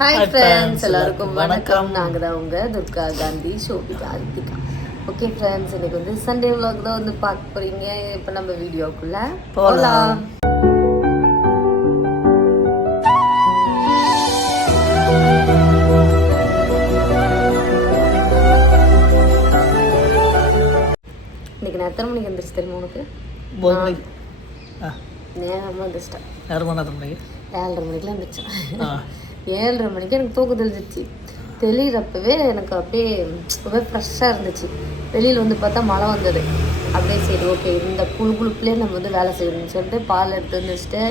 Hi friends, எல்லாருக்கும் வணக்கம். நாங்கள் தான் உங்கள் துர்கா காந்தி ஷோபிகா அல்பிகா. ஓகே ஃப்ரெண்ட்ஸ், இன்னைக்கு வந்து சண்டே விலாக் தான் வந்து பார்க்க போகிறீங்க. இப்போ நம்ம வீடியோக்குள்ளே போகலாம். இன்னைக்கு நான் எத்தனை மணிக்கு வந்துருச்சு தெரியுமா உனக்கு? நேரமாக வந்துச்சிட்டேன். 7:30 மணிக்கெலாம் வந்துச்சேன். 7:30 மணிக்கு எனக்கு தூக்கம் தெளிஞ்சிச்சு. தெளிகிறப்பவே எனக்கு அப்படியே ரொம்ப ஃப்ரெஷ்ஷாக இருந்துச்சு. வெளியில் வந்து பார்த்தா மழை வந்தது. அப்படியே சரி ஓகே, இந்த குழுக்குழுப்புலேயே நம்ம வந்து வேலை செய்யணும்னு சொல்லிட்டு பால் எடுத்து வந்துச்சுட்டு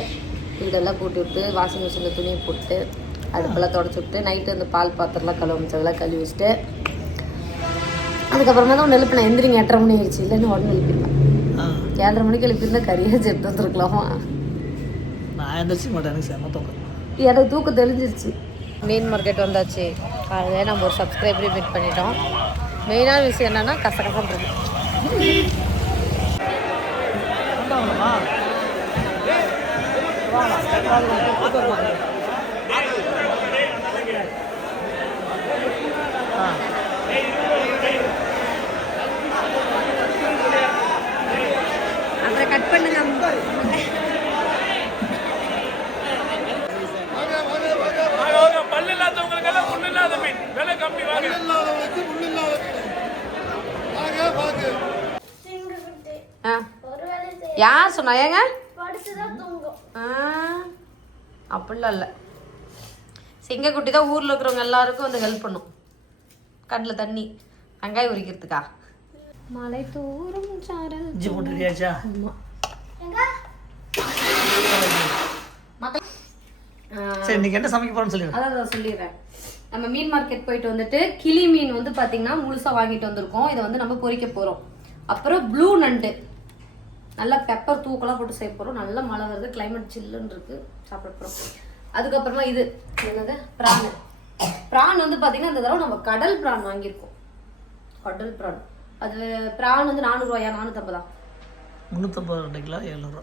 வீடெல்லாம் கூட்டி விட்டு வாஷிங் மிஷினில் துணியை போட்டு அடுப்பெல்லாம் தொடச்சி விட்டு நைட்டு அந்த பால் பாத்திரம்லாம் கழுவிச்சதெல்லாம் கழுவி வச்சுட்டு அதுக்கப்புறமா தான் ஒன்று எழுப்பினேன். எந்திரிங்க 8:30 மணி ஆயிடுச்சு. இல்லைன்னு உடனே எழுப்பிடலாம். 7:30 மணிக்கு எழுப்பியிருந்தா கறியாச்சு எடுத்து வந்துருக்கலாமா? நான் எந்திரிச்சு மாட்டேன், எனக்கு செம்ம தூக்கம். எனக்கு தூக்கம் தெளிஞ்சிருச்சு. மீன் மார்க்கெட் வந்தாச்சு. அதில் நம்ம ஒரு சப்ஸ்கிரைபரையும் மீட் பண்ணிட்டோம். மெயினான விஷயம் என்னென்னா கசகசன்றது. அதை கட் பண்ணுங்க. யார் சொன்னா? ஏங்க அப்படிலாம் இல்லை. சிங்கக்குட்டி தான் ஊரில் இருக்கிறவங்க எல்லாருக்கும் வந்து ஹெல்ப் பண்ணும். கண்ணில் தண்ணி வெங்காயம் உரிக்கிறதுக்கா. மலை தூரம் அதான் சொல்லிடுறேன். நம்ம மீன் மார்க்கெட் போயிட்டு வந்துட்டு கிளி மீன் வந்து பார்த்தீங்கன்னா முழுசாக வாங்கிட்டு வந்திருக்கோம். இதை வந்து நம்ம பொரிக்க போகிறோம். அப்புறம் ப்ளூ நண்டு நல்லா பெப்பர் தூக்கெல்லாம் போட்டு செய்ய போகிறோம். நல்லா மழை வருது, கிளைமேட் சில்லுன்னு இருக்குது, சாப்பிட போகிறோம். அதுக்கப்புறமா இது என்னது ப்ரான் வந்து பார்த்தீங்கன்னா இந்த தடவை நம்ம கடல் ப்ரான் வாங்கியிருக்கோம். கடல் ப்ரான் அது ப்ரான் வந்து 400 ரூபாயா 450? 350 கிலோ 700.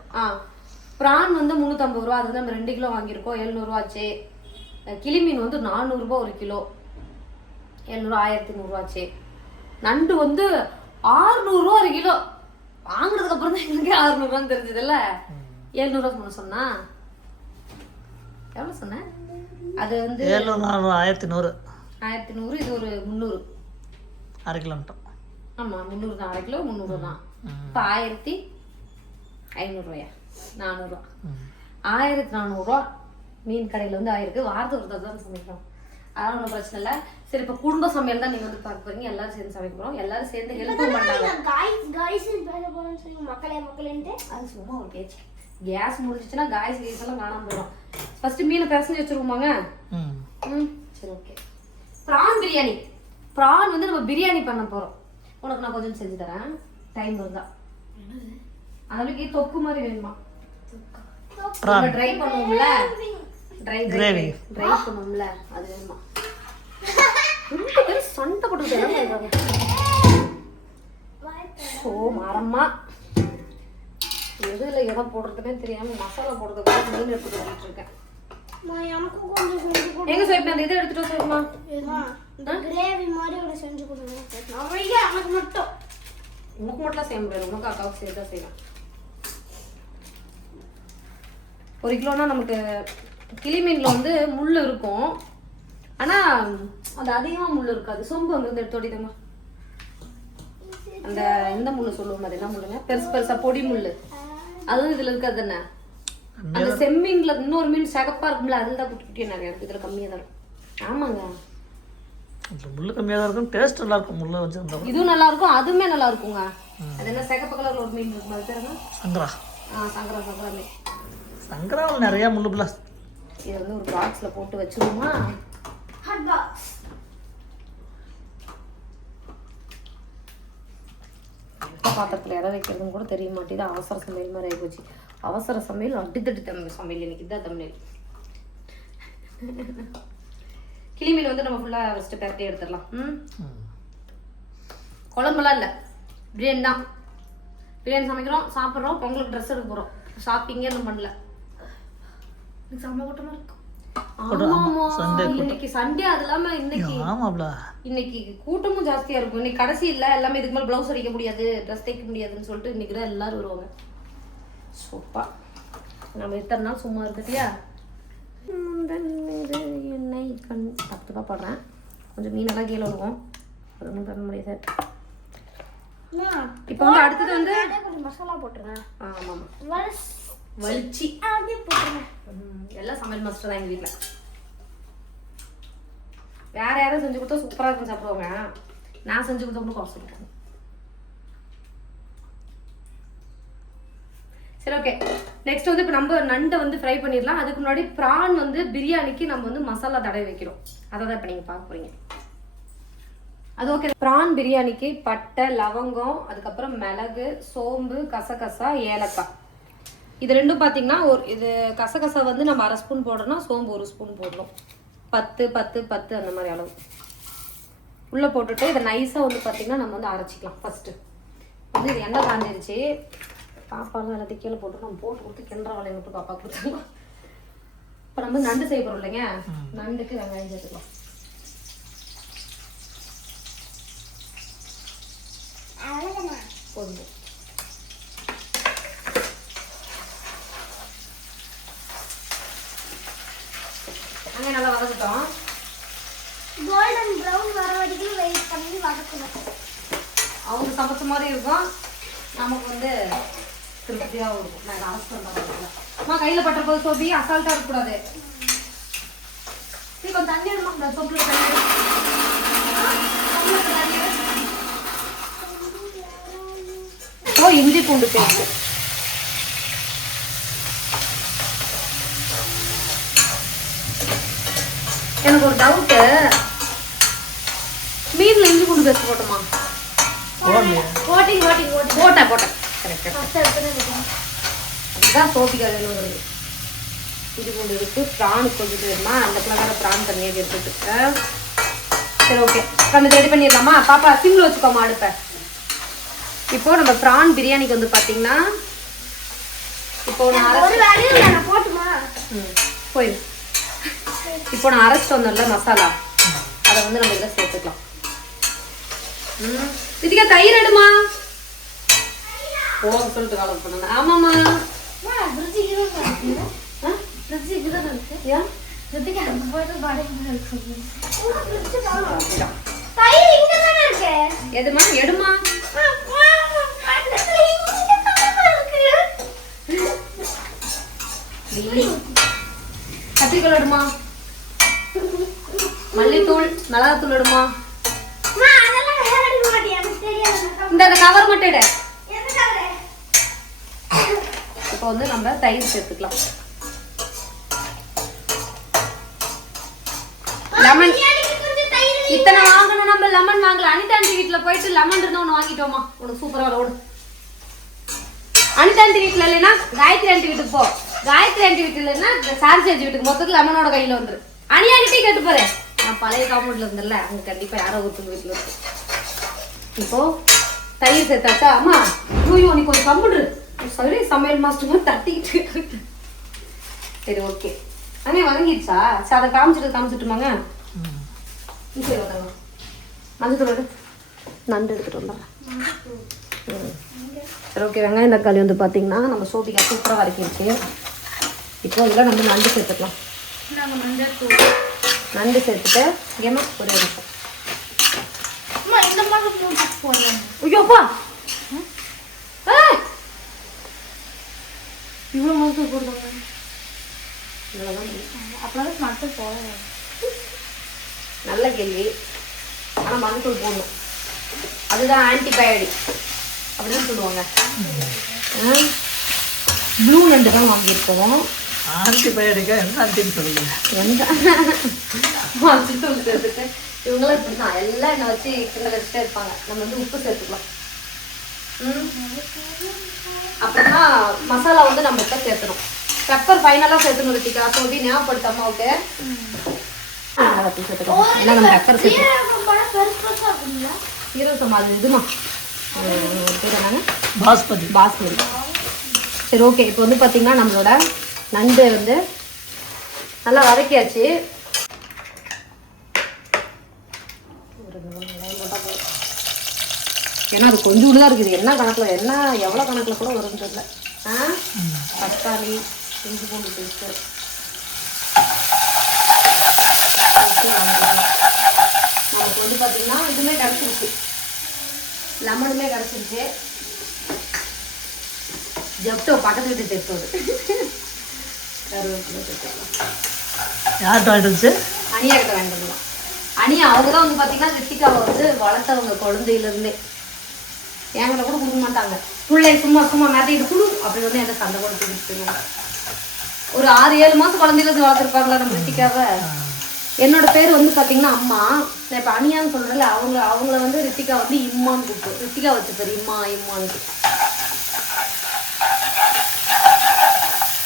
ப்ரான் வந்து 350 ரூபா. அது வந்து நம்ம 2 கிலோ வாங்கியிருக்கோம், 700 ரூபாச்சு. கிளி மீன் வந்து 400 ரூபா ஒரு கிலோ, 700 1100 ரூபாச்சு. நண்டு வந்து 600 ரூபா ஒரு கிலோ. வாங்குறதுக்கு அப்புறம் தான் எங்களுக்கு 600 ரூபான்னு தெரிஞ்சதில்ல. 700 ரூபா சொன்னா எவ்வளோ சொன்னேன்? அது வந்து 1100. இது ஒரு 300 1/2 கிலோ மட்டும். ஆமாம் 300 தான். 1/2 கிலோ 300 தான். இப்போ 1500 ரூபாயா 400 ரூபா. 1400 ரூபா மீன் கடையில் வந்து ஆயிருக்கு. வாரத்துக்கு ஒரு தான் சமைக்கிறோம். அதெல்லாம் ஒன்றும் பிரச்சனை இல்லை. சரி, இப்போ குடும்ப சமையல் தான் நீங்கள் வந்து பார்க்க போறீங்க. எல்லாரும் சேர்ந்து சமைக்க போகிறோம். எல்லாரும் சேர்ந்து ஹெல்ப் பண்ணாங்க. அது சும்மா ஒரு பேச்சு. கேஸ் முடிஞ்சிச்சுன்னா காய்ஸ் எல்லாம் காணாம போயிடும். ஃபர்ஸ்ட் மீனை பிசைஞ்சு வச்சிருவோமாங்க. சரி ஓகே. ப்ரான் பிரியாணி. ப்ரான் வந்து நம்ம பிரியாணி பண்ண போகிறோம். உனக்கு நான் கொஞ்சம் செஞ்சு தரேன், டைம் வருதா? அதுக்கு தொக்கு மாதிரி வேணுமா? ட்ரை பண்ணுவோம்ல, ட்ரை பண்ணுவோம்ல, அது வேணுமா? சண்டை போட்டு ஓ மரமா எதுல எதை போடுறதுன்னே தெரியாம மசாலா போடுறதுக்கு மீன் எடுத்துட்டு வந்துட்டு இருக்கேன். எங்க சொல்லிட்டு அந்த இதை எடுத்துட்டு சொல்லுமா? கிரேவி மாதிரி ஒரு செஞ்சு கொடுங்க. எனக்கு மட்டும் செய்ய முடியாது. உனக்கு அக்காவுக்கு சேர்த்து தான் செய்யலாம். 1 கிலோனா நமக்கு கிளி மீன்ல வந்து முள் இருக்கும். ஆனா அது அதிகமா முள் இருக்காது. சொம்பு அங்க வந்து எடுத்து ஓடிதமா. அந்த எந்த முள் சொல்லுவோம், அது என்ன முள்ளுங்க? பெருசு பெருசா பொடி முள். அதுவும் இதுல இருக்காது தானே. அந்த செம்மீன்ல இன்னொரு மீன் சகப்பா இருக்கும்ல, அதுல தான் குட்டி குட்டியா நிறைய இருக்கு. இதுல கம்மியா தான் இருக்கும். ஆமாங்க, முள்ளு கம்மியா தான் இருக்கும். டேஸ்ட் நல்லா இருக்கும். முள்ளு வச்சிருந்தா இதுவும் நல்லா இருக்கும், அதுவுமே நல்லா இருக்குங்க. அது என்ன சகப்பு கலர்ல ஒரு மீன் இருக்கும், அது பேர் என்ன? சங்கரா. சங்கரா மீன். சங்கராவில் நிறைய முள்ளு பிளாஸ். இதை வந்து ஒரு பாக்ஸ்ல போட்டு வச்சிருவோமா? Hot box. பாத்திரத்தில் இடம் வைக்கிறதுன்னு கூட தெரிய மாட்டேது. அவசர சமையல் மாதிரி ஆகி போச்சு. அவசர சமையல், அடித்தடி தமிழ் சமையல். எனக்கு இதுதான் தமிழ். கிளி மீன் வந்து நம்ம ஃபுல்லாக ஃபஸ்ட்டு பேரட்டி எடுத்துடலாம். குழம்புலாம் இல்லை, பிரியாணி தான். பிரியாணி சமைக்கிறோம், சாப்பிட்றோம், பொங்கலுக்கு ட்ரெஸ் எடுக்க போகிறோம். ஷாப்பிங்கே இன்னும் பண்ணல. செம்ம கூட்டமாக இருக்கும். சண்டே இன்னைக்கு சண்டே அது இல்லாம ஆமாப்ல இன்னைக்கு கூட்டமும் ஜாஸ்தியா இருக்கும். இன்னைக்கு கடைசி இல்ல, எல்லாமே இதுக்கு மேல பிளவுஸ் அடிக்க முடியாது, ட்ரெஸ் தைக்க முடியாதுன்னு சொல்லிட்டு இன்னைக்கு தான் எல்லாரும் வருவாங்க. சூப்பா நம்ம இத்தனை நாள் சும்மா இருக்கட்டியா. எண்ணெய் தப்பு போடுறேன், கொஞ்சம் மீனெல்லாம் கீழே விடுவோம், அது ஒன்றும் பண்ண முடியாது. இப்போ வந்து அடுத்தது வந்து கொஞ்சம் மசாலா போட்டுருங்க. ஆமாம் வலிச்சி அப்படியே போட்டுருங்க. எல்லாம் சமையல் மாஸ்டர் தான் எங்கள் வீட்டில். வேற யாரும் செஞ்சு கொடுத்தா சூப்பராக இருக்கும் சாப்பிடுவாங்க, நான் செஞ்சு கொடுத்தா கூட குறை சொல்லிட்டேன். சரி ஓகே, நெக்ஸ்ட் வந்து இப்போ நம்ம நண்டை வந்து ஃப்ரை பண்ணிடலாம். அதுக்கு முன்னாடி ப்ரான் வந்து பிரியாணிக்கு நம்ம வந்து மசாலா தடவை வைக்கிறோம், அதை தான் இப்போ நீங்கள் பார்க்க போறீங்க. அது ஓகே. ப்ரான் பிரியாணிக்கு பட்டை, லவங்கம், அதுக்கப்புறம் மிளகு, சோம்பு, கசகசா, ஏலக்காய், இது ரெண்டும் பார்த்தீங்கன்னா இது கசகசா வந்து நம்ம 1/2 ஸ்பூன் போடணும், சோம்பு 1 ஸ்பூன் போடணும். 10 10 10 அந்த மாதிரி அளவு உள்ளே போட்டுட்டு இதை நைஸாக வந்து பார்த்தீங்கன்னா நம்ம வந்து அரைச்சிக்கலாம். ஃபஸ்ட்டு வந்து இது எண்ணெய் காஞ்சிருச்சு, பாப்பாலாம் எல்லாத்தையும் கீழே போட்டு நம்ம போட்டு கொடுத்து கிண்டுற வேலையை மட்டும் பாப்பா கொடுத்துக்கலாம். இப்போ நம்ம நண்டு செய்ய போகிறோம் இல்லைங்க, நண்டுக்கு வெங்காயம் சேர்த்துக்கலாம். போதும். அங்கே நல்லா வதக்கிட்டோம். கோல்டன் ப்ரௌன் வர வரைக்கும் வெயிட் பண்ணி வதக்கணும். அவங்க சமைச்ச மாதிரி இருக்கும், நமக்கு வந்து திருப்தியாக இருக்கும். நான் அரசு பண்ணுறேன். அம்மா கையில் பட்டுற போது சோப்பி அசால்ட்டாக இருக்கக்கூடாது. சரி கொஞ்சம் தண்ணி எடுமா, இந்த சோப்பில் தண்ணி இஞ்சி பூண்டு பேஸ்ட். எனக்கு ஒரு டவுட்டு, மீன்ல இஞ்சி பூண்டு பேஸ்ட் போட்டோமா? போட்டேன் அதுதான் சோப்பிக்கா வேணும். இஞ்சி பூண்டு இருக்கு, ப்ரான் கொஞ்சம் வேணுமா, அந்த பிள்ளைங்க ப்ரான் தண்ணியாக எடுத்துட்டு. சரி ஓகே, நம்ம ரெடி பண்ணிடலாமா? பாப்பா சிம்ல வச்சுக்கோமா அடுப்ப. இப்போ நம்ம ப்ரான் பிரியாணிக்கு வந்து பார்த்தீங்கன்னா இப்போ நான் போயிடு இப்போ நான் அரைச்சிட்டு வந்தோம்ல மசாலா, அதை வந்து நம்ம இதில் சேர்த்துக்கலாம். இதுக்கே தயிர் எடுமா போக சொல்லிட்டு காலம் பண்ண. ஆமாம்மா எதுமா எடுமா கத்திரிக்கோள் எடுமா, மல்லித்தூள், மிளகாத்தூள் எடுமா. இந்த கவர் மட்டும் எடு. இப்போ வந்து நம்ம தயிர் சேர்த்துக்கலாம். லெமன் இத்தனை வாங்கணும், நம்ம லெமன் வாங்கல. அனிதா ஆண்டி வீட்டுல போயிட்டு லெமன் இருந்தா ஒண்ணு வாங்கிட்டோமா, உனக்கு சூப்பரா ஓடு. அனிதா ஆண்டி வீட்டுல இல்லைன்னா காயத்ரி ஆண்டி வீட்டுக்கு போ, காயத்ரி ஆண்டி வீட்டுல இல்லைன்னா சார்ஜி ஆண்டி வீட்டுக்கு, மொத்தத்துல லெமனோட கையில வந்துரு. அனியாகிட்டே கேட்டு போறேன், நான் பழைய காம்பவுண்ட்ல இருந்தேன்ல, அவங்க கண்டிப்பா யாரோ ஒருத்தவங்க வீட்டுல இருக்கு. இப்போ தயிர் சேர்த்தாச்சா? அம்மா ஐயோ நீ கொஞ்சம் கம்முடு, சரி சமையல் மாஸ்டர் தட்டிக்கிட்டு. சரி ஓகே, அங்கே வதங்கிடுச்சா? சரி அதை காமிச்சிட்டுமாங்க. சரி வதங்க, மஞ்சள் தூள் நண்டு எடுத்துட்டு வந்துடுறேன். சரி ஓகே, வெங்காயம் தக்காளி வந்து பார்த்தீங்கன்னா நம்ம சோபிக்காய் சூப்பராக வதக்கிடுச்சு. இப்போ இதில் நம்ம நண்டு சேர்த்துக்கலாம். நண்டு சேர்த்துட்டு ஏமா ஒரே நிமிஷம். ஐயோப்பா இவ்வளோ மஞ்சள் போடுவாங்க, அப்புறம் மட்டும் போடுறேன். நல்ல கேள்வி, ஆனால் மஞ்சள் போடணும், அதுதான் ஆன்டிபயோட்டிக் அப்படின்னு சொல்லுவாங்க. ப்ளூ நண்டு தான் வாங்கியிருக்கோம். ஆன்டிபயோட்டிக்கா என்ன ஆன்டின்னு சொல்லுங்க. மஞ்சள் சேர்த்துட்டு இவங்களாம் இப்படி தான் எல்லாம் என்னை வச்சு கிண்ட வச்சுட்டே இருப்பாங்க. நம்ம வந்து உப்பு சேர்த்துக்கலாம். அப்புறமா மசாலா வந்து நம்ம இப்போ சேர்த்துணும். பெப்பர் ஃபைனலாக சேர்த்துணும். ரித்திகா சொல்லி ஞாபகப்படுத்த அம்மாவுக்கு சேர்த்துக்கலாம். ஏன்னா நம்ம பெப்பர் சீரகம் அது இதுமா பாஸ்மதி. சரி ஓகே, இப்போ வந்து பார்த்தீங்கன்னா நம்மளோட நண்டு வந்து நல்லா வதக்கியாச்சு. ஏன்னா அது கொஞ்சோண்டு தான் இருக்குது. என்ன கணக்கில் என்ன எவ்வளோ கணக்கில் கூட வரும்னு தெரியல. தக்காளி, இஞ்சி பூண்டு பேஸ்ட்டு, நமக்கு வந்து பார்த்தீங்கன்னா இதுவுமே கிடச்சிருச்சு, லெமனுமே கிடச்சிருச்சு. ஜெப்டோ பக்கத்து வீட்டு ஜெப்டோடு கருவேப்பிலை சேர்த்துக்கலாம். யார்கிட்ட வாங்கிட்டு வந்துச்சு? அனியா கிட்ட வாங்கிட்டு வந்துடும். அனியா அவங்க தான் வந்து பார்த்தீங்கன்னா ரித்திகாவை வந்து வளர்த்தவங்க குழந்தையிலேருந்தே. என்கிட்ட கூட கொடுக்க மாட்டாங்க. பிள்ளை சும்மா சும்மா மேட்டிட்டு கொடு அப்படி வந்து என்கிட்ட சண்டை போட்டு கொடுத்துருவாங்க. ஒரு 6-7 மாதம் குழந்தையிலேருந்து வளர்த்துருப்பாங்களா நம்ம ரித்திகாவை. என்னோட பேர் வந்து பார்த்தீங்கன்னா அம்மா. நான் இப்போ அனியான்னு சொல்கிறேன்ல, அவங்கள வந்து ரித்திகா வந்து இம்மான்னு கூப்பிட்டு ரித்திகா வச்சு பேர் இம்மான்னு.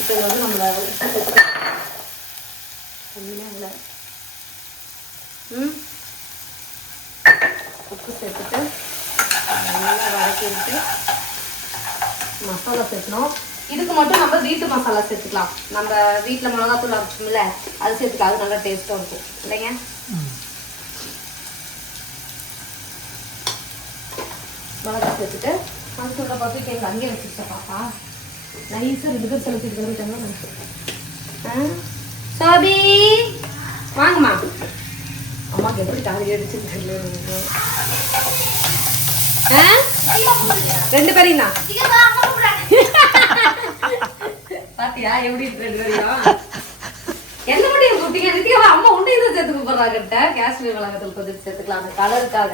இப்போ வந்து நம்மளை உப்பு சேர்த்துட்டு நல்லா வதக்கி விட்டு மசாலா சேர்க்கணும். இதுக்கு மட்டும் நம்ம வீட்டு மசாலா சேர்த்துக்கலாம். நம்ம வீட்டில் மிளகாத்தூள் அரைச்சோம்ல அது சேர்த்துக்கலாம். அது நல்லா டேஸ்ட்டாக இருக்கும் இல்லைங்க? மிளகா சேர்த்துட்டு அது சொல்ல பார்த்து இப்போ எங்கள் அங்கேயே வச்சுருச்சேன் பாப்பா. நைஸாக 2 பேர் செலுத்திட்டு வருட்டாங்க. சோபி வாங்கம்மா. அம்மாக்கு எப்படி காலையில் அடிச்சுன்னு தெரியல. 2 பேரையும் தான் பாத்தியா எப்படி 2 பேரையும் என்ன மட்டும் கூப்பிட்டீங்க? ரித்திகாவா அம்மா உண்டை தான் சேர்த்து கூப்பிடுறாங்க. காஷ்மீர் மிளகாத்தூள் கொஞ்சம் சேர்த்துக்கலாம் அந்த கலருக்காக.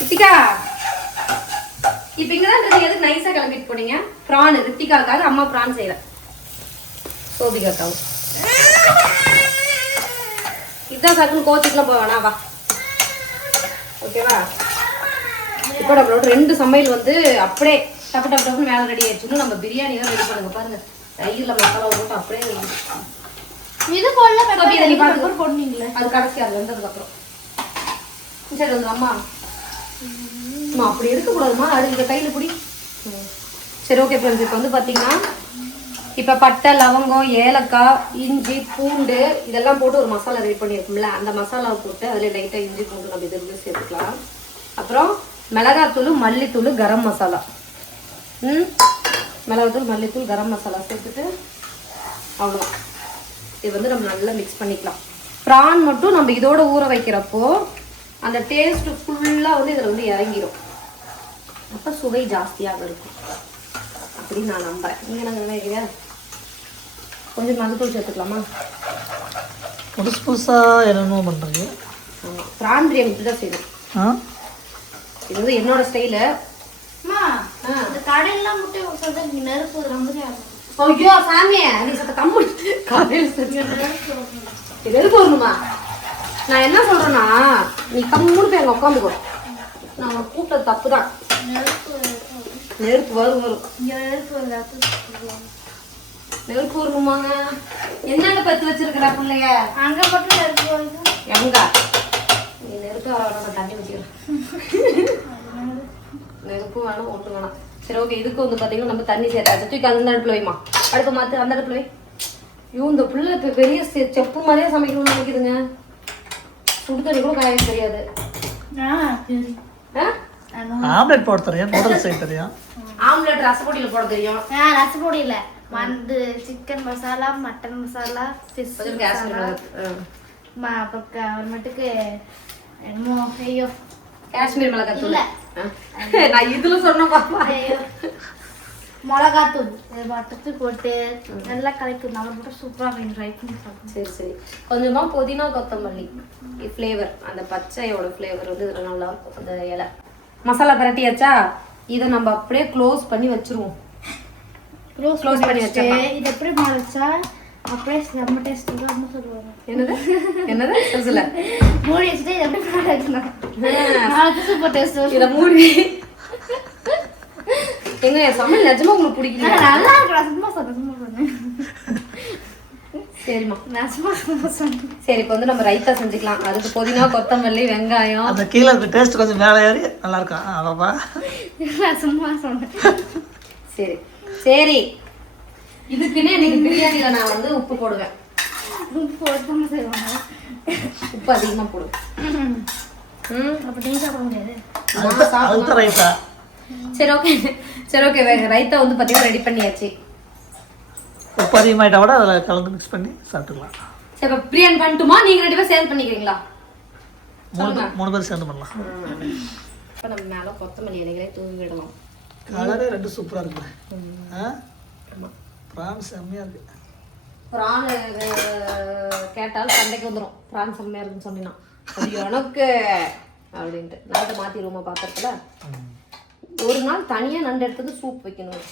ரித்திகா இப்ப இங்கதான் எதுக்கு நைஸா கிளம்பிட்டு போனீங்க? பிரான் ரித்திகாக்காக அம்மா பிரான் செய்யறேன். சோபிகாக்காவும் இதுதான் சக்குன்னு கோச்சிட்டுலாம் போவேனா வா. ஓகேவா? இப்போ நம்மளோட 2 சமையல் வந்து அப்படியே டப்பு டப்பு டப்புன்னு மேலே ரெடி ஆயிடுச்சுன்னு நம்ம பிரியாணி தான் ரெடி பண்ணுங்க. பாருங்க தயிரில் மசாலா போட்டு அப்படியே இது போடல பெப்பர் போடுனீங்களே அது கடைசி அது வந்ததுக்கப்புறம். சரி வந்து அம்மா அப்படி இருக்கக்கூடாதுமா. அது இந்த கையில் பிடி. சரி ஓகே ஃப்ரெண்ட்ஸ். இப்போ வந்து பார்த்தீங்கன்னா இப்போ பட்டை, லவங்கம், ஏலக்காய், இஞ்சி, பூண்டு இதெல்லாம் போட்டு ஒரு மசாலா ரெடி பண்ணியிருக்கோம்ல, அந்த மசாலாவை போட்டு அதில் லைட்டாக இஞ்சி பூண்டு நம்ம இதில் சேர்த்துக்கலாம். அப்புறம் மிளகாத்தூள், மல்லித்தூள், கரம் மசாலா, மிளகாத்தூள், மல்லித்தூள், கரம் மசாலா சேர்த்துட்டு அவ்வளோதான். இது வந்து நம்ம நல்லா மிக்ஸ் பண்ணிக்கலாம். ப்ரான் மட்டும் நம்ம இதோட ஊற வைக்கிறப்போ அந்த டேஸ்ட்டு ஃபுல்லாக வந்து இதில் வந்து இறங்கிடும். அப்போ சுவை ஜாஸ்தியாக இருக்கும் அப்படின்னு நான் நம்புகிறேன். நீங்கள் நாங்கள் நினைக்கிறீங்க? கொஞ்சம் மஞ்சத்தூள் சேர்த்துக்கலாமா? புதுசு புதுசாக என்னென்னோ பண்ணுறீங்க. ஆமாம் ப்ரான் பிரியாணி இப்படி தான் செய்யணும். இது வந்து என்னோட ஸ்டைலு. இந்த கடையெல்லாம் முட்டை சொல்றது நெருப்பு ரொம்ப. ஐயோ சாமியே நீ சத்த கம்மு கடையில் நெருப்பு வரணுமா? நான் என்ன சொல்கிறேன்னா நீ கம்முன்னு போய் அங்கே உட்காந்துக்கோ. நான் உனக்கு கூப்பிட்டது தப்பு தான். நெருப்பு வரும். நெருப்பு வரணுமாங்க? என்னென்ன பத்து வச்சிருக்கிறா பிள்ளைய? அங்க மட்டும் நெருப்பு வருது. எங்க நீ நெருப்பு வர வேணும், தண்ணி வச்சுக்கிறேன். நெருப்பு வேணும் ஒன்று வேணாம். சரி ஓகே. இதுக்கு வந்து பார்த்தீங்கன்னா நம்ம தண்ணி சேர்த்தாச்சு. தூக்கி அந்த அடுப்பில் வைமா. அடுப்பு மாற்று அந்த அடுப்பில் வை. ஐயோ இந்த பிள்ளை இப்போ பெரிய செப்பு மாதிரியே சமைக்கணும்னு நினைக்குதுங்க. சுடு தண்ணி கூட காய தெரியாது. ஆம்லெட் போட தெரியும், நூடுல்ஸ் செய்ய தெரியும். ஆம்லெட் ரசப்பொடியில் போட தெரியும். ரசப்பொடியில் வந்து chicken masala, mutton masala, fish masala, அப்புறமேட்டுக்கு என்னமோ ஐயோ காஷ்மீர் மிளகாத்தூள். நான் இதுல சொன்ன பாப்பா மிளகாத்தூள் வட்டத்து போட்டு நல்லா கலக்கி நம்ம மட்டும் சூப்பராக ட்ரை பண்ணி சாப்பிடுவோம். சரி சரி. கொஞ்சமாக புதினா கொத்தமல்லி ஃப்ளேவர், அந்த பச்சையோட ஃப்ளேவர் வந்து இதில் நல்லா இருக்கும். அந்த இலை மசாலா பரட்டியாச்சா? இதை நம்ம அப்படியே க்ளோஸ் பண்ணி வச்சுருவோம். க்ளோஸ் பண்ணி வச்சா இது எப்படி மாறிச்சா அப்படியே செம்ம டேஸ்ட் ரொம்ப சொல்லுவாங்க. என்னது சொல்ல மூடி வச்சுட்டு இதை எப்படி மாறிக்கலாம் சூப்பர் டேஸ்ட். இதை மூடி எங்க என் சமையல் நிஜமா உங்களுக்கு பிடிக்கல? நல்லா இருக்கும். சும்மா சொன்னேன். சரிம்மா நான் சும்மா சொன்னேன். சரி இப்போ வந்து நம்ம ரைத்தா செஞ்சுக்கலாம். அதுக்கு புதினா கொத்தமல்லி வெங்காயம் அந்த கீழே இருக்க டேஸ்ட் கொஞ்சம் மேலே ஏறி நல்லா இருக்கும். அவ்வளோப்பா சும்மா சொன்னேன். சரி சரி. இதுக்குன்னே இன்னைக்கு பிரியாணியில் நான் வந்து உப்பு போடுவேன். போட்டு செய்வாங்க. உப்பு அதிகமாக போடும். அப்போ நீங்கள் சாப்பிட முடியாது. அதுதான் ரைத்தா. சரி ஓகே ரைத்தா வந்து பார்த்தீங்கன்னா ரெடி பண்ணியாச்சு. உப்பு அதிகமாகிட்டா கூட அதில் கலந்து மிக்ஸ் பண்ணி சாப்பிட்டுக்கலாம். சரி இப்போ பிரியாணி பண்ணிட்டுமா, நீங்கள் 2 பேரும் சேர்ந்து பண்ணிக்கிறீங்களா? 3 பேர் சேர்ந்து பண்ணலாம். இப்போ நம்ம மேலே கொத்தமல்லி இலைகளை தூவி விடலாம். கலரே 2 சூப்பராக இருக்குல்ல. ப்ரான் செம்மையாக இருக்கு. ப்ரான் கேட்டாலும் சண்டைக்கு வந்துடும். ப்ரான் செம்மையாக இருக்குன்னு சொன்னீங்கன்னா அது எனக்கு அப்படின்ட்டு நண்டு மாற்றிடுவோமா பாத்திரத்துல. ஒரு நாள் தனியாக நண்டு எடுத்தது சூப் வைக்கணும்.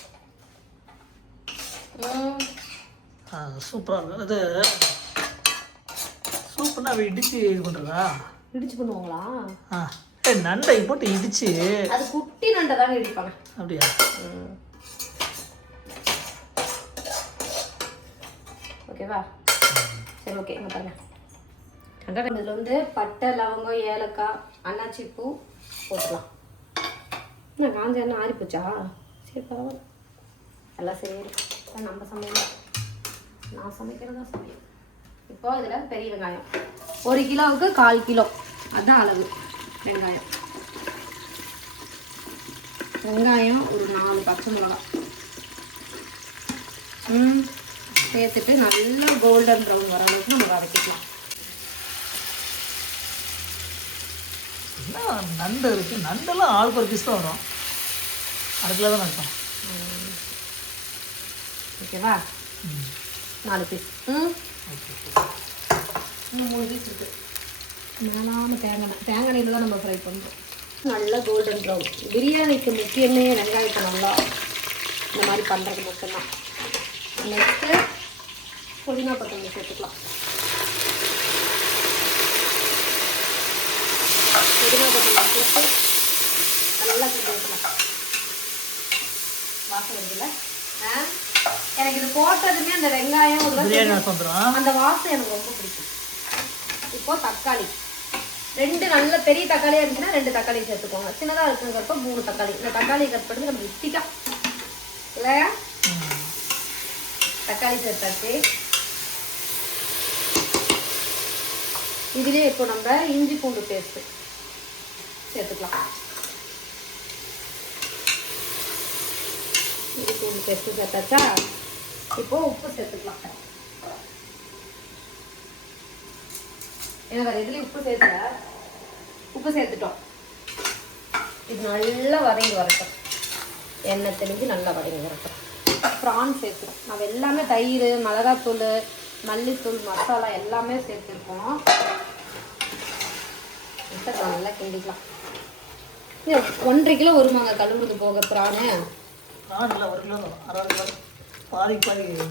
சூப்பராக இருக்கும். இது சூப்புன்னா இடிச்சு இது பண்ணுறதா? இடிச்சு பண்ணுவாங்களா? நண்டை போட்டு இடிச்சு. அது குட்டி நண்டை தானே இடிப்பாங்க. அப்படியா? ஓகேவா? சரி ஓகே இங்கே பாருங்க. இதில் வந்து பட்டை, லவங்கம், ஏலக்காய், அன்னாச்சி பூ போட்டுக்கலாம். என்ன காஞ்ச எண்ணெய் ஆறி போச்சா? சரி பரவாயில்ல, எல்லாம் சரியா இருக்கும். நம்ம சமையல், நான் சமைக்கிறதா சமையல். இப்போ இதில் பெரிய வெங்காயம் 1 கிலோவுக்கு 1/4 கிலோ, அதுதான் அளவு வெங்காயம். வெங்காயம் ஒரு 4 பச்சை மிளகாய் சேர்த்துட்டு நல்லா கோல்டன் ப்ரௌன் வர அளவுக்கு நம்ம வதக்கிக்கலாம். நண்டு இருக்கு. நண்டெல்லாம் ஆளுக்கு ஒரு பீஸ் தான் வரும். 1/2 கிலோ தான் இருக்கும். ஓகேவா? 4 பீஸ். இன்னும் 3 பீஸ் இருக்கு. மேலாம தேங்காய் எண்ணெயில் தான் நம்ம ஃப்ரை பண்ணுறோம். நல்லா கோல்டன் ப்ரௌன். பிரியாணிக்கு முக்கியமே வெங்காயத்தை நல்லா இந்த மாதிரி பண்ணுறது மட்டும்தான். நெக்ஸ்ட்டு புதினா கொத்தமல்லி சேர்த்துக்கலாம். புதினா கொத்தமல்லி சேர்த்து நல்லா கிண்டி வைக்கலாம். வாசம் இருக்குல்ல? எனக்கு இது போட்டதுமே அந்த வெங்காயம் அந்த வாசம் எனக்கு ரொம்ப பிடிக்கும். இப்போ தக்காளி 2 நல்ல பெரிய தக்காளியாக இருந்துச்சுன்னா 2 தக்காளி சேர்த்துக்கோங்க. சின்னதாக இருக்குங்கிறப்ப 3 தக்காளி. இந்த தக்காளி கட் பண்ணி நம்ம வித்திக்கா இல்லையா? தக்காளி சேர்த்தாச்சு. இதுலேயே இப்போ நம்ம இஞ்சி பூண்டு பேஸ்ட்டு சேர்த்துக்கலாம். இஞ்சி பூண்டு பேஸ்ட்டு சேர்த்தாச்சா? இப்போ உப்பு சேர்த்துக்கலாம். ஏன்னா வேறு இதுலேயும் உப்பு சேர்த்துட்டோம். இது நல்லா வதங்கி வரட்டும். எண்ணெய் தெளிஞ்சு நல்லா வதங்கி வரட்டும். ப்ரான் சேர்த்துடும். நம்ம எல்லாமே தயிர், மிளகாத்தூள், மல்லித்தூள், மசாலா எல்லாமே சேர்த்துருக்கோம். நல்லா கிண்டிக்கலாம். 1.5 கிலோ வருமாங்க கழுவுறது போக ப்ரானு?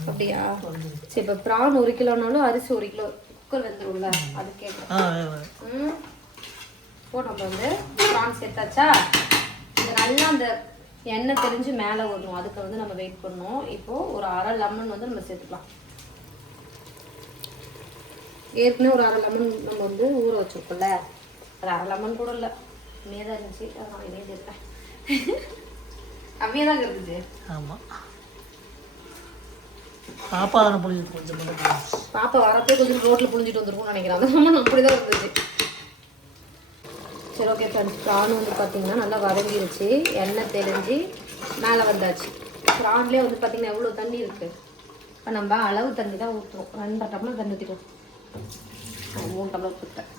அப்படியா? சரி இப்போ ப்ரான் 1 கிலோனாலும் அரிசி 1 கிலோ குக்கர் வெந்துடும்ல, அது கேட்குறேன். இப்போ நம்ம வந்து ப்ரான் சேர்த்தாச்சா? இது நல்லா அந்த எண்ணெய் தெரிஞ்சு மேலே வரணும். அதுக்கு வந்து நம்ம வெயிட் பண்ணணும். இப்போது ஒரு 1/2 லெமன் வந்து நம்ம சேர்த்துக்கலாம். ஏற்கனவே ஒரு 1/2 லெமன் நம்ம வந்து ஊற வச்சுருக்கோம்ல, அது 1/2 லெமன் கூட இல்லை, கம்மியாக தான் இருந்துச்சு. நான் இதே சேர்த்தேன். கம்மியாக தான் இருந்துச்சு. ஆமாம், பாப்பா தானே புளிஞ்சிட்டு கொஞ்சம். பாப்பா வரப்பே கொஞ்சம் ரோட்டில் புளிஞ்சிட்டு வந்துருக்கும்னு நினைக்கிறேன். அந்த லெமன் அப்படி தான் இருந்துச்சு. சரி ஓகே ஃப்ரெண்ட்ஸ், ப்ரான் வந்து பார்த்திங்கன்னா நல்லா வதங்கிருச்சு. எண்ணெய் தெளிஞ்சு மேலே வந்தாச்சு. ப்ரான்லேயே வந்து பார்த்திங்கன்னா எவ்வளோ தண்ணி இருக்குது. இப்போ நம்ம அளவு தண்ணி தான் ஊற்றுறோம். 2 டம்ளர் தண்ணி ஊற்றிட்டோம். 3 டம்ளர் ஊற்றுட்டேன்.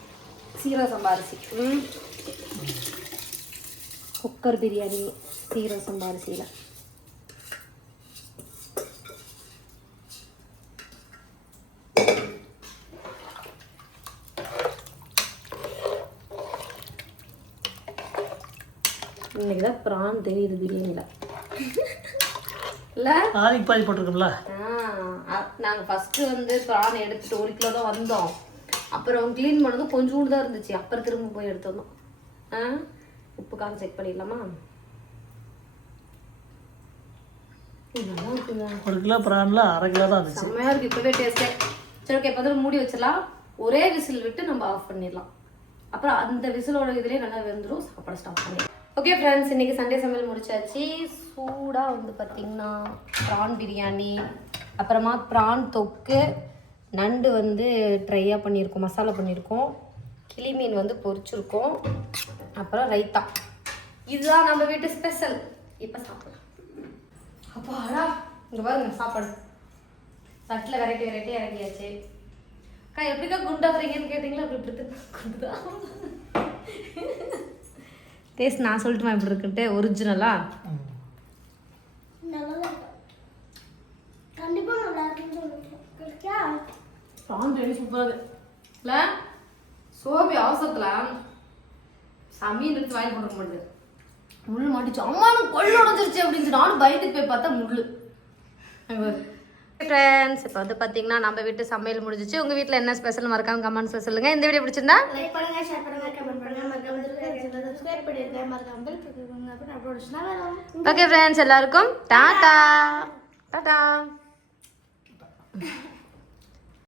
சீரக சம்பா அரிசி. குக்கர் பிரியாணி சீரக சம்பா அரிசியில். இன்னைக்கு தான் ப்ரான் தெரியுது பிரியாணியில் இல்லை? பாதிக்கு பாதி போட்டிருக்கோம்ல. நாங்கள் ஃபஸ்ட்டு வந்து ப்ரான் எடுத்துகிட்டு 1 கிலோ தான் வந்தோம். அப்புறம் க்ளீன் பண்ணதும் கொஞ்சோண்டு தான் இருந்துச்சு. அப்புறம் திரும்ப போய் எடுத்து வந்தோம். உப்பு காரம் செக் பண்ணிடலாமா? நல்லா இருக்குங்க. 1 கிலோ ப்ரானில் 1/2 கிலோ தான் இருந்துச்சு. செம்மையாக இருக்குது இப்போவே டேஸ்ட்டே. சரி ஓகே, இப்போ மூடி வச்சிடலாம். ஒரே விசில் விட்டு நம்ம ஆஃப் பண்ணிடலாம். அப்புறம் அந்த விசிலோட இதுலேயே நல்லா வெந்துடும். சாப்பாடு ஸ்டாப் பண்ணிடலாம். ஓகே ஃப்ரெண்ட்ஸ், இன்றைக்கி சண்டே சமையல் முடிச்சாச்சு. சூடாக வந்து பார்த்திங்கன்னா ப்ரான் பிரியாணி, அப்புறமா ப்ரான் தொக்கு, நண்டு வந்து ட்ரையாக பண்ணியிருக்கோம், மசாலா பண்ணியிருக்கோம். கிளி மீன் வந்து பொரிச்சிருக்கோம். அப்புறம் ரைத்தா. இதுதான் நம்ம வீட்டு ஸ்பெஷல். இப்போ சாப்பிடலாம். அப்பாடா, இங்கே பாருங்க சாப்பாடு. தட்டில் வெரைட்டி இறங்கியாச்சு. அக்கா எப்படிக்கா குண்டாகிறீங்கன்னு கேட்டிங்களா? அப்படி குண்டுதான். டேஸ்ட் நான் சொல்லட்டுமா எப்படி இருக்குன்ட்டு? ஒரிஜினலா ப்ரான் பிரியாணி சூப்பராக இருக்கு இல்லை? சோபி அவசரத்தில் சமையல் எடுத்து வாங்கி போட மாட்டேது. முள் மாட்டிச்சு. அம்மானும் கொள்ளு உடஞ்சிருச்சு அப்படின்னு நானும் பயந்துட்டு போய் பார்த்தா முள். ஃப்ரெண்ட்ஸ், இப்போ வந்து பார்த்தீங்கன்னா நம்ம வீட்டு சமையல் முடிஞ்சிச்சு. உங்கள் வீட்டில் என்ன ஸ்பெஷல் மறக்காம கமெண்ட்ஸில் சொல்லுங்கள். இந்த வீடியோ பிடிச்சிருந்தா லைக் பண்ணுங்க, ஷேர் பண்ணுங்க, கமெண்ட் பண்ணுங்க, மறக்காம சப்ஸ்கிரைப் பண்ணிருங்க, மறக்காம பெல் பண்ணுங்க. அப்புறம் அப்லோட் வரும். ஓகே ஃப்ரெண்ட்ஸ், எல்லாருக்கும் டாடா டாடா.